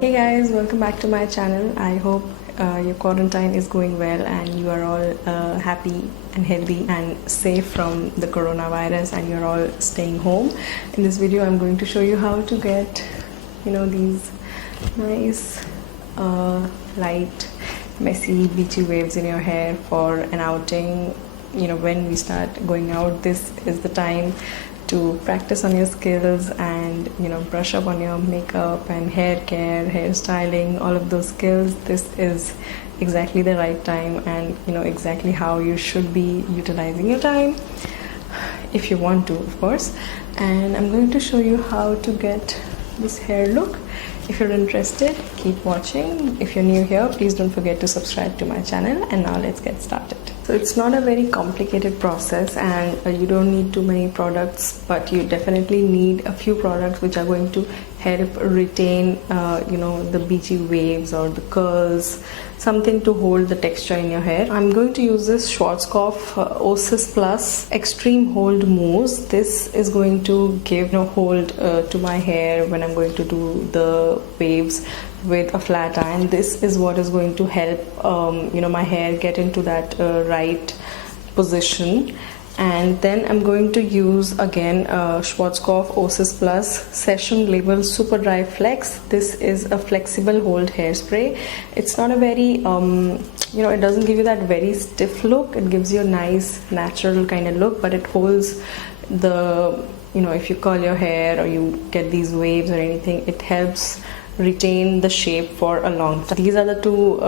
Hey guys, welcome back to my channel. I hope your quarantine is going well and you are all happy and healthy and safe from the coronavirus and you're all staying home. In this video I'm going to show you how to get these nice light messy beachy waves in your hair for an outing. When we start going out, this is the time to practice on your skills and brush up on your makeup and hair care, hairstyling, all of those skills. This is exactly the right time and exactly how you should be utilizing your time, if you want to, of course. And I'm going to show you how to get this hair look. If you're interested, keep watching. If you're new here, please don't forget to subscribe to my channel. And now let's get started. So it's not a very complicated process and you don't need too many products, but you definitely need a few products which are going to help retain the beachy waves or the curls, something to hold the texture in your hair. I'm going to use this Schwarzkopf OSIS Plus Extreme Hold Mousse. This is going to give hold to my hair when I'm going to do the waves with a flat iron. This is what is going to help my hair get into that right position. And then I'm going to use again Schwarzkopf OSIS Plus Session Label Super Dry Flex. This is a flexible hold hairspray. It's not a very it doesn't give you that very stiff look. It gives you a nice natural kind of look, but it holds the if you curl your hair or you get these waves or anything, it helps retain the shape for a long time. These are the two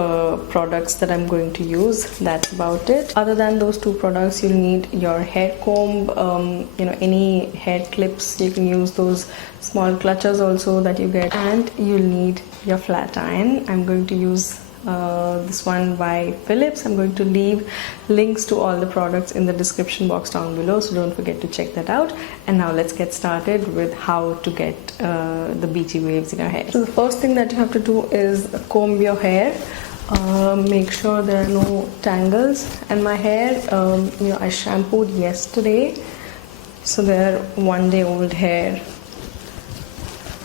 products that I'm going to use. That's about it. Other than those two products, you'll need your hair comb, any hair clips. You can use those small clutches also that you get, and you'll need your flat iron. I'm going to use this one by Philips. I'm going to leave links to all the products in the description box down below, so don't forget to check that out. And now let's get started with how to get the beachy waves in your hair. So the first thing that you have to do is comb your hair. Make sure there are no tangles. And my hair, I shampooed yesterday, so they're 1 day old hair.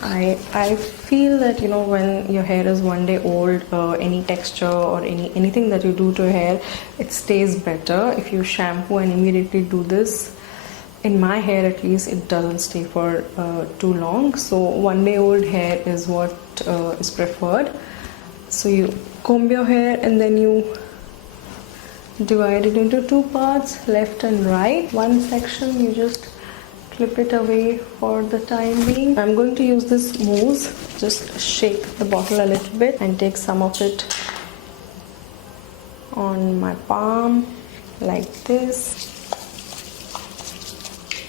I feel that when your hair is 1 day old, any texture or anything that you do to your hair, it stays better. If you shampoo and immediately do this, in my hair at least, it doesn't stay for too long. So 1 day old hair is what is preferred. So you comb your hair and then you divide it into two parts, left and right. One section you just clip it away for the time being. I'm going to use this mousse. Just shake the bottle a little bit and take some of it on my palm like this.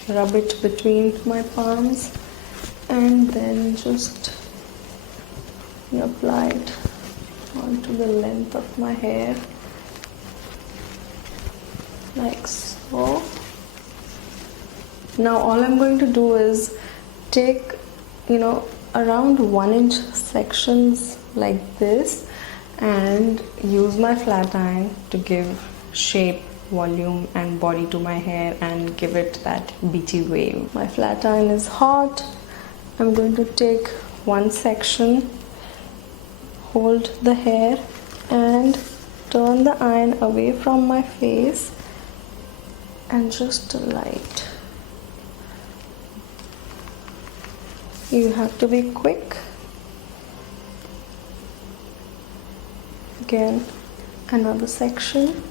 Rub it between my palms and then just apply it onto the length of my hair like so. Now all I'm going to do is take around 1 inch sections like this and use my flat iron to give shape, volume and body to my hair and give it that beachy wave. My flat iron is hot. I'm going to take one section, hold the hair and turn the iron away from my face and just light. You have to be quick. Again, another section.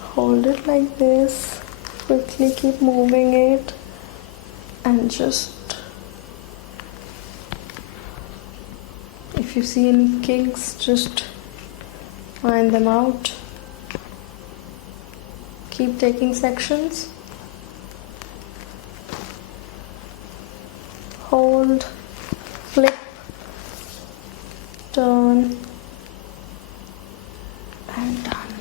Hold it like this. Quickly keep moving it and just, if you see any kinks, just find them out. Keep taking sections. Hold, flip, turn, and done.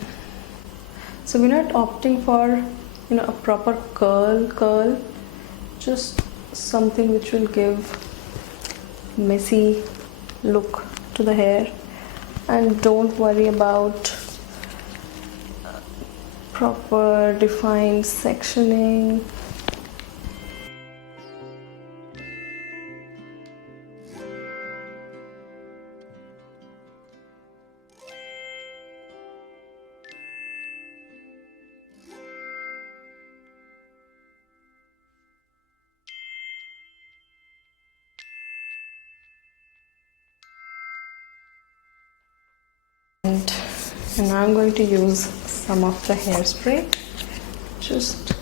So we're not opting for a proper curl, just something which will give messy look to the hair. And don't worry about proper defined sectioning. And now I'm going to use some of the hairspray. Just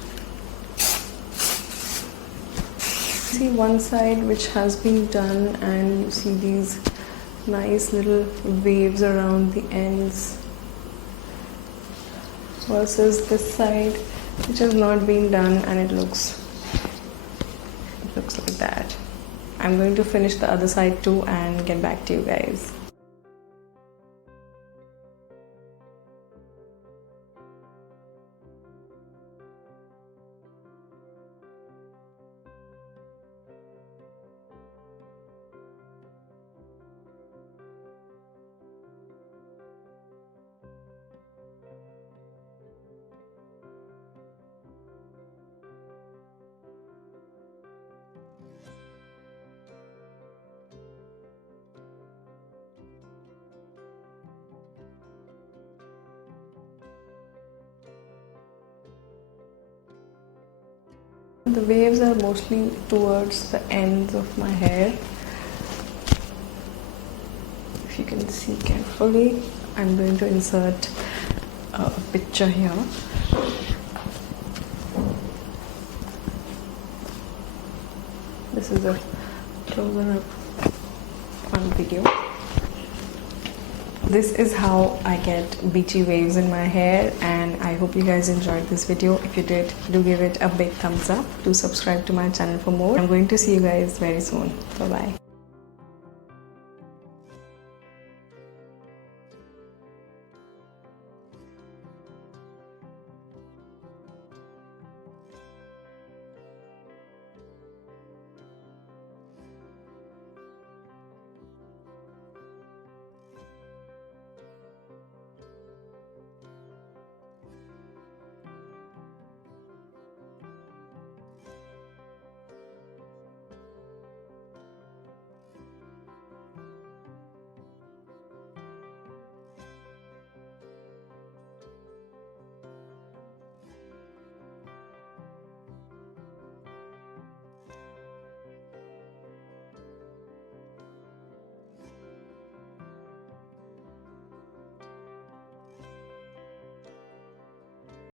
see one side which has been done, and you see these nice little waves around the ends, versus this side which has not been done and it looks like that. I'm going to finish the other side too and get back to you guys. The waves are mostly towards the ends of my hair. If you can see carefully, I'm going to insert a picture here. This is a closer up on video. This is how I get beachy waves in my hair, and I hope you guys enjoyed this video. If you did, do give it a big thumbs up. Do subscribe to my channel for more. I'm going to see you guys very soon. Bye bye.